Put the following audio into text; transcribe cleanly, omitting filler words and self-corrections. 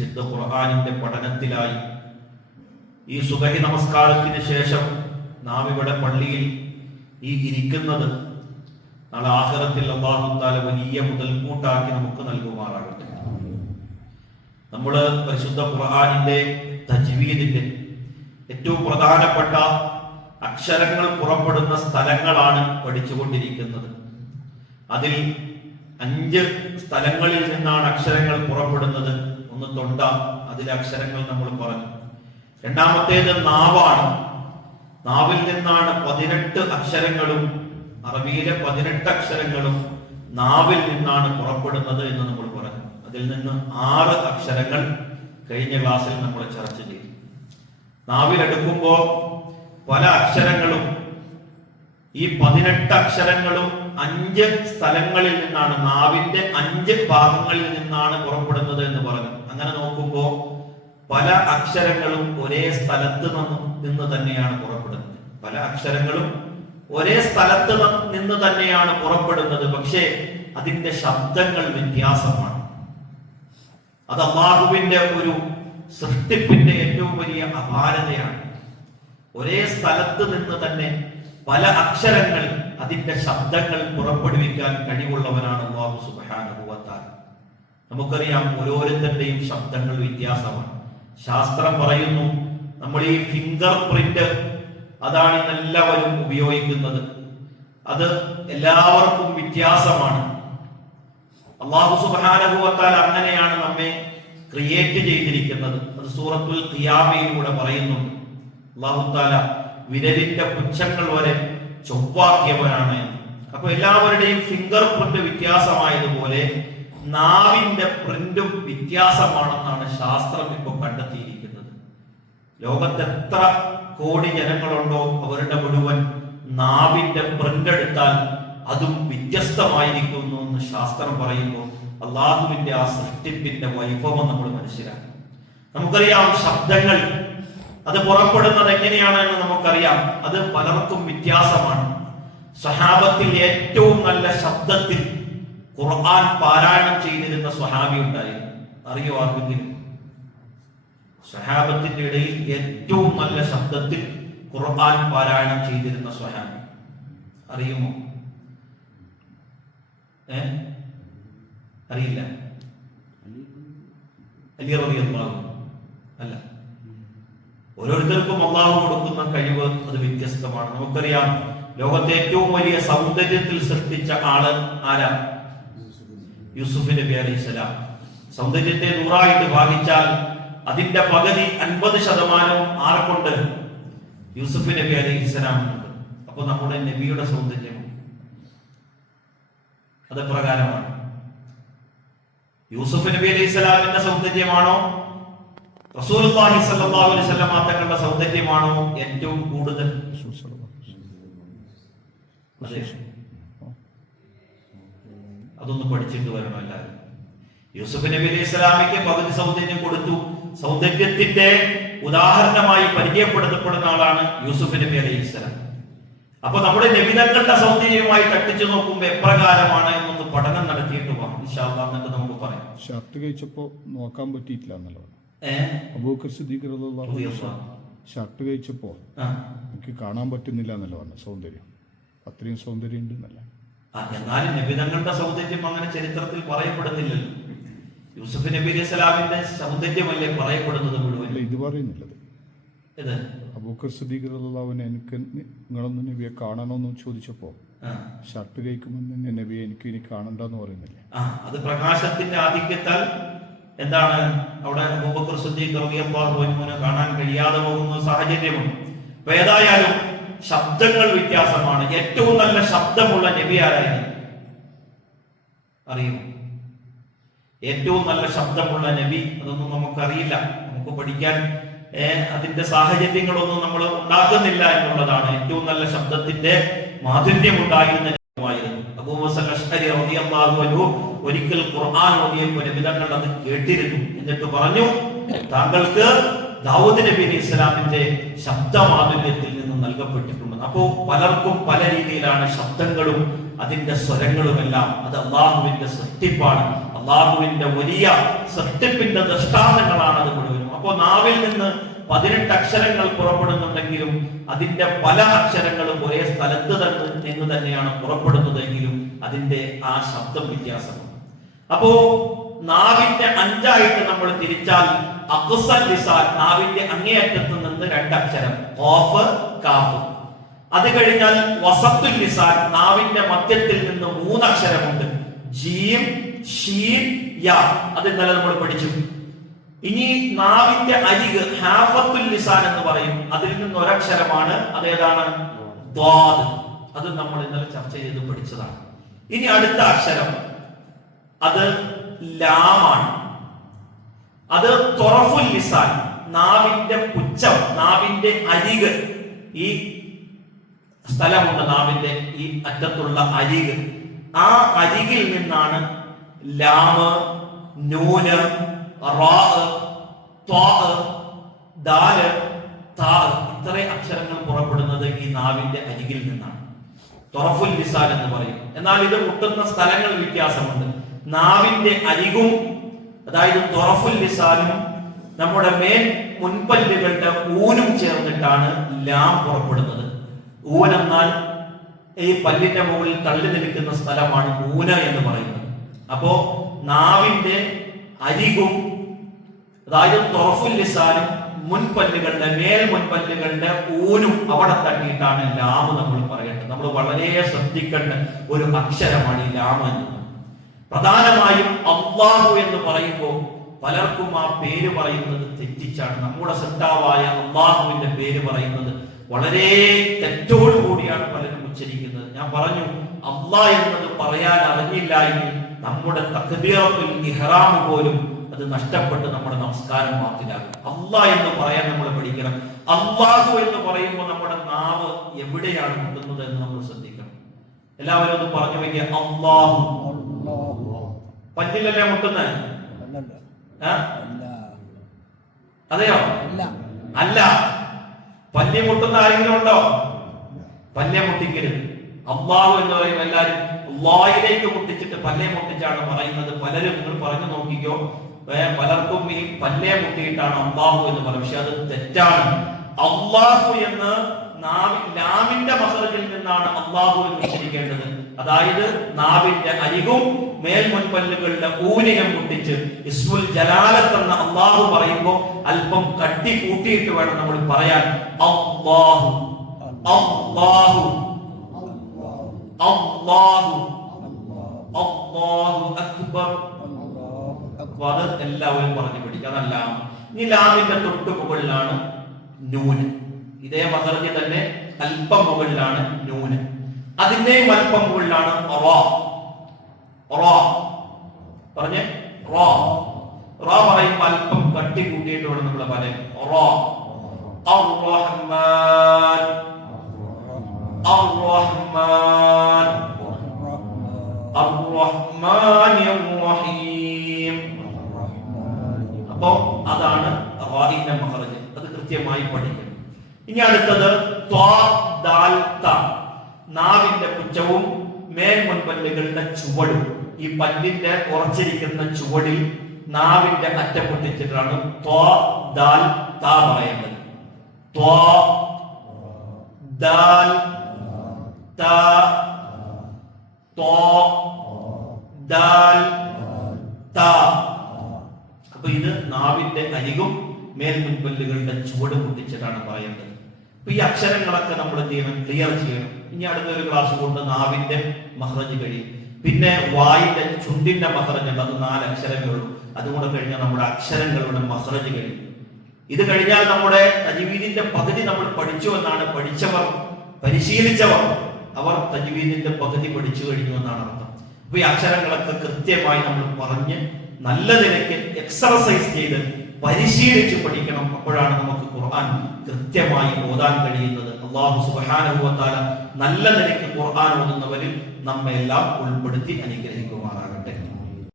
വിശുദ്ധ ഖുർആനിന്റെ പഠനത്തിലായി ഈ സുബഹി നമസ്കാരത്തിന് ശേഷം നാം ഇവിടെ പള്ളിയിൽ ഈ ഇരിക്കുന്നത് നാളെ ആഖിറത്തിൽ അല്ലാഹു തആല വലിയ മുതൽക്കൂട്ടാക്കി നമുക്ക് നൽകുമാറാകട്ടെ. നമ്മൾ പരിശുദ്ധ ഖുർആനിന്റെ തജ്വീദിന്റെ ഏറ്റവും പ്രധാനപ്പെട്ട അക്ഷരങ്ങൾ പുറപ്പെടുന്ന സ്ഥലങ്ങളാണ് പഠിച്ചുകൊണ്ടിരിക്കുന്നത്. അതിൽ 5 സ്ഥലങ്ങളിൽ നിന്നാണ് അക്ഷരങ്ങൾ പുറപ്പെടുന്നത്. ഒന്ന് തൊണ്ട, അതിലെ അക്ഷരങ്ങൾ നമ്മൾ പറഞ്ഞു. രണ്ടാമത്തേത് നാവാണ്. നാവിൽ നിന്നാണ് 18 അക്ഷരങ്ങളും, അറബിയിലെ 18 അക്ഷരങ്ങളും നാവിൽ നിന്നാണ് പുറപ്പെടുന്നത് എന്ന് നമ്മൾ പറഞ്ഞു. അതിൽ നിന്ന് 6 അക്ഷരങ്ങൾ കഴിഞ്ഞ ക്ലാസ്സിൽ നമ്മൾ ചർച്ച ചെയ്തു. നാവിലെടുക്കുമ്പോൾ പല അക്ഷരങ്ങളും, ഈ 18 അക്ഷരങ്ങളും 5 സ്ഥലങ്ങളിൽ നിന്നാണ്, നാവിന്റെ 5 ഭാഗങ്ങളിൽ നിന്നാണ് പുറപ്പെടുന്നത് എന്ന് പറഞ്ഞു. അങ്ങനെ നോക്കുമ്പോൾ പല അക്ഷരങ്ങളും ഒരേ സ്ഥലത്ത് നിന്ന് തന്നെയാണ് പുറപ്പെടുന്നത്. പല അക്ഷരങ്ങളും ഒരേ സ്ഥലത്ത് നിന്ന് തന്നെയാണ് പുറപ്പെടുന്നത്. പക്ഷേ അതിന്റെ ശബ്ദങ്ങൾ വ്യത്യാസമാണ്. അത് അല്ലാഹുവിന്റെ ഒരു സൃഷ്ടിപ്പിന്റെ ഏറ്റവും വലിയ അപാരതയാണ്. ഒരേ സ്ഥലത്ത് നിന്ന് തന്നെ പല അക്ഷരങ്ങൾ, അതിന്റെ ശബ്ദങ്ങൾ പുറപ്പെടുവിക്കാൻ കഴിവുള്ളവനാണ് അല്ലാഹു സുബ്ഹാനഹു വ തആല. നമുക്കറിയാം, ഓരോരുത്തരുടെയും ശബ്ദങ്ങൾ വ്യത്യാസമാണ്. ശാസ്ത്രം പറയുന്നു, നമ്മൾ ഈ ഫിംഗർ പ്രിന്റ് അതാണ് ഇന്നെല്ലാവരും ഉപയോഗിക്കുന്നത്. അത് എല്ലാവർക്കും വ്യത്യാസമാണ്. അല്ലാഹു സുബ്ഹാനഹു വ തആല അങ്ങനെയാണ് നമ്മെ ക്രിയേറ്റ് ചെയ്തിരിക്കുന്നത്. അത് സൂറത്തുൽ ഖിയാമയിലൂടെ പറയുന്നുണ്ട്. അല്ലാഹു തആല വിരലിന്റെ പുച്ഛങ്ങൾ വരെ ചൊവ്വാക്കിയവനാണ്. അപ്പൊ എല്ലാവരുടെയും ഫിംഗർ പ്രിന്റ് വ്യത്യാസമായതുപോലെ നാവിന്റെ പ്രിന്റും വ്യത്യാസമാണെന്നാണ് ശാസ്ത്രം ഇപ്പോൾ കണ്ടെത്തിയിരിക്കുന്നത്. ലോകത്ത് എത്ര കോടി ജനങ്ങളുണ്ടോ അവരുടെ മുഴുവൻ നാവിന്റെ പ്രിന്റ് എടുത്താൽ അതും വ്യത്യസ്തമായിരിക്കുന്നു എന്ന് ശാസ്ത്രം പറയുമ്പോൾ അള്ളാഹുവിന്റെ ആ സൃഷ്ടിപ്പിന്റെ വൈഭവം നമ്മൾ മനസ്സിലാക്കും. നമുക്കറിയാം, ശബ്ദങ്ങൾ അത് പുറപ്പെടുന്നത് എങ്ങനെയാണെന്ന് നമുക്കറിയാം. അത് പലർക്കും വ്യത്യാസമാണ്. സ്വഹാബത്തിൽ ഏറ്റവും നല്ല ശബ്ദത്തിൽ ഖുർആൻ പാരായണം ചെയ്തിരുന്ന സ്വഹാബി ഉണ്ടായിരുന്നു. അറിയോ ആർക്കെങ്കിലും? സ്വഹാബത്തിന്റെ ഇടയിൽ ഏറ്റവും നല്ല ശബ്ദത്തിൽ ഖുർആൻ പാരായണം ചെയ്തിരുന്ന സ്വഹാബി അറിയുമോ? അറിയില്ല. അലി റളിയല്ലാഹു അല്ല. ഓരോരുത്തർക്കും അല്ലാഹു കൊടുക്കുന്ന കഴിവ് അത് വ്യത്യസ്തമാണ്. നമുക്കറിയാം, ലോകത്തെ ഏറ്റവും വലിയ സൗന്ദര്യത്തിൽ സൃഷ്ടിച്ച ആള് ആരാ? യൂസുഫ് നബി അലൈഹിസ്സലാം. സൗന്ദര്യത്തെ 100 ഭാഗിച്ചാൽ അതിന്റെ പകുതി 50% ആരെക്കൊണ്ട്? യൂസുഫ് നബി അലൈഹിസ്സലാം ഉണ്ട്. അപ്പൊ നമ്മുടെ നബിയുടെ സൗന്ദര്യം അത് പ്രകാരമാണ്. യൂസുഫ് നബി അലൈഹിസ്സലാമിന്റെ സൗന്ദര്യമാണോ റസൂലുള്ളാഹി സ്വല്ലല്ലാഹു അലൈഹി വസല്ലം തങ്ങളുടെ സൗന്ദര്യമാണോ ഏറ്റവും കൂടുതൽ? അതൊന്ന് പഠിച്ചിട്ട് വരണം എല്ലാവരും. യൂസുഫ് നബി അലൈഹി സ്വലാമിക്ക് പകുതി സൗന്ദര്യം കൊടുത്തു. സൗന്ദര്യത്തിന്റെ ഉദാഹരണമായി പരിചയപ്പെടുത്തപ്പെടുന്ന ആളാണ് യൂസുഫ് നബി അലൈഹി സ്വലാം. അപ്പൊ നമ്മുടെ നബിതങ്ങളുടെ സൗന്ദര്യവുമായി തട്ടിച്ചു നോക്കുമ്പോൾ എപ്രകാരമാണ് എന്നൊന്ന് പഠനം നടത്തിയിട്ട് പോകാം. ഇൻഷാ അല്ലാഹ് എന്നിട്ട് നമുക്ക് പറയാം. ഷർട്ട് കഴിച്ചപ്പോ നോക്കാൻ പറ്റിയിട്ടില്ല എന്നല്ലോ അബൂബക്കർ സിദ്ദീഖ് റളിയല്ലാഹു അൻഹു. ഷർട്ട് കഴിച്ചപ്പോ എനിക്ക് കാണാൻ പറ്റുന്നില്ല എന്നല്ല പറഞ്ഞ സൗന്ദര്യം. അത്രയും സൗന്ദര്യം ഉണ്ട് എന്നല്ല. എന്നാലും നബിതങ്ങളുടെ സൗന്ദര്യം അങ്ങനെ ചരിത്രത്തിൽ പറയപ്പെടുന്നില്ലല്ലോ. യൂസുഫ് നബി അലൈഹി സ്വലാമിന്റെ സൗന്ദര്യമല്ലേ പറയപ്പെടുന്നത് മുഴുവൻ? ഇത് പറയുന്നില്ലത്. ഇത് അബൂബക്കർ സിദ്ദീഖ് റളിയല്ലാഹു അൻഹു എനിക്ക് നിങ്ങളൊന്ന് നബിയെ കാണണമെന്ന് ചോദിച്ചപ്പോ ഷർട്ട് കഴിക്കുമ്പോൾ തന്നെ നബിയെ എനിക്ക് കാണണ്ടെന്ന് പറയുന്നില്ലേ? അത് പ്രകാശത്തിന്റെ ആധിക്യത്താൽ എന്താണ് അവിടെ അബൂബക്കർ സിദ്ദീഖ് റളിയല്ലാഹു അൻഹുവിനെ കാണാൻ കഴിയാതെ പോകുന്ന സാഹചര്യമുണ്ട്. അപ്പൊ ഏതായാലും ശബ്ദങ്ങൾ വ്യത്യാസമാണ്. ഏറ്റവും നല്ല ശബ്ദമുള്ള നബി ആരായിരുന്നു അറിയുമോ? ഏറ്റവും നല്ല ശബ്ദമുള്ള നബി അതൊന്നും നമുക്കറിയില്ല. നമുക്ക് പഠിക്കാൻ അതിന്റെ സാഹചര്യങ്ങളൊന്നും നമ്മൾ ഉണ്ടാക്കുന്നില്ല എന്നുള്ളതാണ്. ഏറ്റവും നല്ല ശബ്ദത്തിന്റെ മാധുര്യം ഉണ്ടായിരുന്ന നബിയായിരുന്നു അബൂ മൂസാ അശ്അരി റളിയല്ലാഹു അൻഹു. ഒരിക്കൽ ഖുർആൻ ഓതിയപ്പോൾ നബിതങ്ങൾ അത് കേട്ടിരുന്നു. എന്നിട്ട് പറഞ്ഞു, താങ്കൾക്ക് ദാവൂദ് നബി അലൈഹി സ്വലാമിന്റെ ശബ്ദമാധുര്യത്തിൽ നിന്ന് നൽകപ്പെട്ടിട്ടുണ്ട്. അപ്പോ പലർക്കും പല രീതിയിലാണ് ശബ്ദങ്ങളും അതിന്റെ സ്വരങ്ങളുമെല്ലാം. അത് അള്ളാഹുവിന്റെ സൃഷ്ടിപ്പാണ്. അള്ളാഹുവിന്റെ വലിയ സൃഷ്ടിപ്പിന്റെ ദൃഷ്ടാന്തങ്ങളാണ് അത് മുഴുവനും. അപ്പോ നാവിൽ നിന്ന് 18 അക്ഷരങ്ങൾ പുറപ്പെടുന്നുണ്ടെങ്കിലും അതിന്റെ പല അക്ഷരങ്ങളും ഒരേ സ്ഥലത്ത് നിന്ന് തന്നെയാണ് പുറപ്പെടുന്നതെങ്കിലും അതിന്റെ ആ ശബ്ദം വ്യത്യാസമാണ്. അപ്പോ നാവിന്റെ 5ആയിട്ട് നമ്മൾ തിരിച്ചാൽ അഖ്സൽ ലിസാൻ, നാവിന്റെ അങ്ങേയറ്റത്ത് നിന്ന് 2 അക്ഷരം ഖാഫ് കാഫ്. അത് കഴിഞ്ഞാൽ വസത്തുൽ ലിസാൻ, നാവിന്റെ മധ്യത്തിൽ നിന്ന് 3 അക്ഷരമുണ്ട് ജീം ഷീൻ യാ. അത് ഇന്നലെ നമ്മൾ പഠിച്ചു. ഇനി നാവിന്റെ അരിക് ഹാഫത്തുൽ ലിസാൻ എന്ന് പറയും, അതിൽ നിന്ന് ഒരക്ഷരമാണ്, അതേതാണ് ദ്വാദ്. അത് നമ്മൾ ഇന്നലെ ചർച്ച ചെയ്ത് പഠിച്ചതാണ്. ഇനി അടുത്ത അക്ഷരം അത് ലാമാണ്. അത് തൊറഫുൽ ലിസാൻ, നാവിന്റെ പുച്ഛം, നാവിന്റെ അരിക്, ഈ സ്ഥലമുണ്ട് നാവിന്റെ ഈ അറ്റത്തുള്ള അരിക്, ആ അരികിൽ നിന്നാണ് ലാമ്, നൂന്, റാ, ത്വാ, ദാല്, താ ഇത്രയും അക്ഷരങ്ങൾ പുറപ്പെടുന്നത് ഈ നാവിന്റെ അരികിൽ നിന്നാണ്. തൊറഫുൽ ലിസാൻ എന്ന് പറയും. എന്നാൽ ഇത് മുട്ടുന്ന സ്ഥലങ്ങൾ വ്യത്യാസമുണ്ട്. നാവിന്റെ അരികും, അതായത് തൊറഫുൽ ലിസാനും നമ്മുടെ മേൽ മുൻപല്ലുകളുടെ ഊനും ചേർന്നിട്ടാണ് ലാം പുറപ്പെടുന്നത്. ഊൻ എന്നാൽ ഈ പല്ലിന്റെ മുകളിൽ തള്ളി നിൽക്കുന്ന സ്ഥലമാണ് ഊന എന്ന് പറയുന്നത്. അപ്പോ നാവിന്റെ അരികും, അതായത് തൊറഫുൽ ലിസാനും മുൻപല്ലുകളുടെ മേൽ മുൻപല്ലുകളുടെ ഊനും അവിടെ തട്ടിയിട്ടാണ് ലാമ് നമ്മൾ പറയേണ്ടത്. നമ്മൾ വളരെ ശ്രദ്ധിക്കേണ്ട ഒരു അക്ഷരമാണ് ഈ ലാമ് എന്നത്. പ്രധാനമായും അല്ലാഹു എന്ന് പറയുമ്പോൾ പലർക്കും ആ പേര് പറയുന്നത് തെറ്റിച്ചാണ്. നമ്മുടെ സൃഷ്ടാവായ അല്ലാഹുവിന്റെ പേര് പറയുന്നത് വളരെ തെറ്റോടുകൂടിയാണ് പലരും ഉച്ചരിക്കുന്നത്. ഞാൻ പറഞ്ഞു, അല്ലാഹ് എന്നത് പറയാൻ അറിഞ്ഞില്ല എങ്കിൽ നമ്മുടെ തക്ബീറത്തുൽ ഇഹ്റാം പോലും അത് നഷ്ടപ്പെട്ട് നമ്മുടെ നമസ്കാരം മാറ്റിലാകും. അല്ലാഹ് എന്ന് പറയാൻ നമ്മൾ പഠിക്കണം. അല്ലാഹു എന്ന് പറയുമ്പോൾ നമ്മുടെ നാവ് എവിടെയാണ് മുട്ടുന്നത് എന്ന് നമ്മൾ ശ്രദ്ധിക്കണം. എല്ലാവരും ഒന്ന് പറഞ്ഞു വയ്ക്കുക, അല്ലാഹു. പല്ലിലല്ലേ മുട്ടുന്നത്? അതെയോ? അല്ല. പല്ല് മുട്ടുന്ന ആരെങ്കിലും ഉണ്ടോ? പല്ലെ മുട്ടിക്കരുത്. അല്ലാഹു എന്ന് പറയുമ്പോൾ എല്ലാവരും അല്ലാഹിലേക്ക് മുട്ടിച്ചിട്ട് പല്ലെ മുട്ടിച്ചാണ് പറയുന്നത്. പലരും നിങ്ങൾ പറഞ്ഞു നോക്കിക്കോ, പലർക്കും ഈ പല്ലെ മുട്ടിയിട്ടാണ് അല്ലാഹു എന്ന് പറയുന്നത്. പക്ഷെ അത് തെറ്റാണ്. അല്ലാഹു എന്ന് നാവിന്റെ മഖ്റജിൽ നിന്നാണ് അല്ലാഹു എന്ന് ഉച്ചരിക്കേണ്ടത്. അതായത് നാവിന്റെ അരികും മേൽ മുൻപല്ലുകളുടെ ഊനിനെ മുട്ടിച്ച് ഇസ്മുൽ ജലാലത്ത് എന്ന അല്ലാഹു പറയുമ്പോൾ അല്പം കട്ടി കൂട്ടിയിട്ട് വേണം നമ്മൾ പറയാൻ. അല്ലാഹു അല്ലാഹു അല്ലാഹു അല്ലാഹു അക്ബർ. അത് എല്ലാവരും പറഞ്ഞു പഠിക്കുക. അതല്ല, ഈ ലാമിന്റെ തൊട്ട് മുകളിലാണ് നൂന്. ഇതേ മഖ്റജ് തന്നെ അല്പം മുകളിലാണ് നൂന്. അതിന്റെയും അല്പം മുകളിലാണ് റാ. റാ പറഞ്ഞേ, റാ. റാ പറയുമ്പോൾ അല്പം കട്ടി കൂട്ടിയിട്ട് വേണം നമ്മൾ പറയാൻ. റാ. അർ-റഹ്മാൻ അർ-റഹ്മാൻ അർ-റഹ്മാനിർ റഹീം. അപ്പോ അതാണ് റാഇന്റെ മഖ്റജ്. അത് കൃത്യമായി പഠിക്കണം. ഇനി അടുത്തത് ത്വാ ദാൽ ത. നാവിന്റെ പുച്ഛവും മേൽ മുൻപല്ലുകളുടെ ചുവടും, ഈ പല്ലിന്റെ ഉറച്ചിരിക്കുന്ന ചുവടിൽ നാവിന്റെ അറ്റം പൊട്ടിച്ചിട്ടാണ് ത്വാ ദാൽ ത പറയുന്നത്. ത്വാ ദാൽ ത ത്വാ ദാൽ ത. അപ്പൊ ഇത് നാവിന്റെ അരികും മേൽ മുൻപല്ലുകളുടെ ചുവട് പൊട്ടിച്ചിട്ടാണ് പറയുന്നത്. അപ്പൊ ഈ അക്ഷരങ്ങളൊക്കെ നമ്മൾ എന്ത് ചെയ്യണം? ക്ലിയർ ചെയ്യണം. ഇനി അടുത്തൊരു ക്ലാസ് കൊണ്ട് നാവിന്റെ മഖ്റജ് കഴിയും. പിന്നെ വായിന്റെ ചുണ്ടിന്റെ മഖ്റജ് ഉണ്ട്, അത് 4 അക്ഷരമേ ഉള്ളൂ. അതുകൂടെ കഴിഞ്ഞാൽ നമ്മുടെ അക്ഷരങ്ങളുടെ മഖ്റജ് കഴിയും. ഇത് കഴിഞ്ഞാൽ നമ്മുടെ തജ്വീദിന്റെ പകുതി നമ്മൾ പഠിച്ചു എന്നാണ്. പഠിച്ചവർ, പരിശീലിച്ചവർ, അവർ തജ്വീദിന്റെ പകുതി പഠിച്ചു കഴിഞ്ഞു എന്നാണ് അർത്ഥം. അപ്പൊ ഈ അക്ഷരങ്ങളൊക്കെ കൃത്യമായി നമ്മൾ പറഞ്ഞ് നല്ല നിലയ്ക്ക് എക്സർസൈസ് ചെയ്ത് പരിശീലിച്ച് പഠിക്കണം. അപ്പോഴാണ് നമുക്ക് ഖുർആൻ കൃത്യമായി ഓതാൻ കഴിയുന്നത്. അല്ലാഹു സുബ്ഹാനഹു വ തആല നല്ല നിലയ്ക്ക് ഖുർആൻ ഓതുന്നവരിൽ നമ്മെ എല്ലാം ഉൾപ്പെടുത്തി അനുഗ്രഹിക്കും.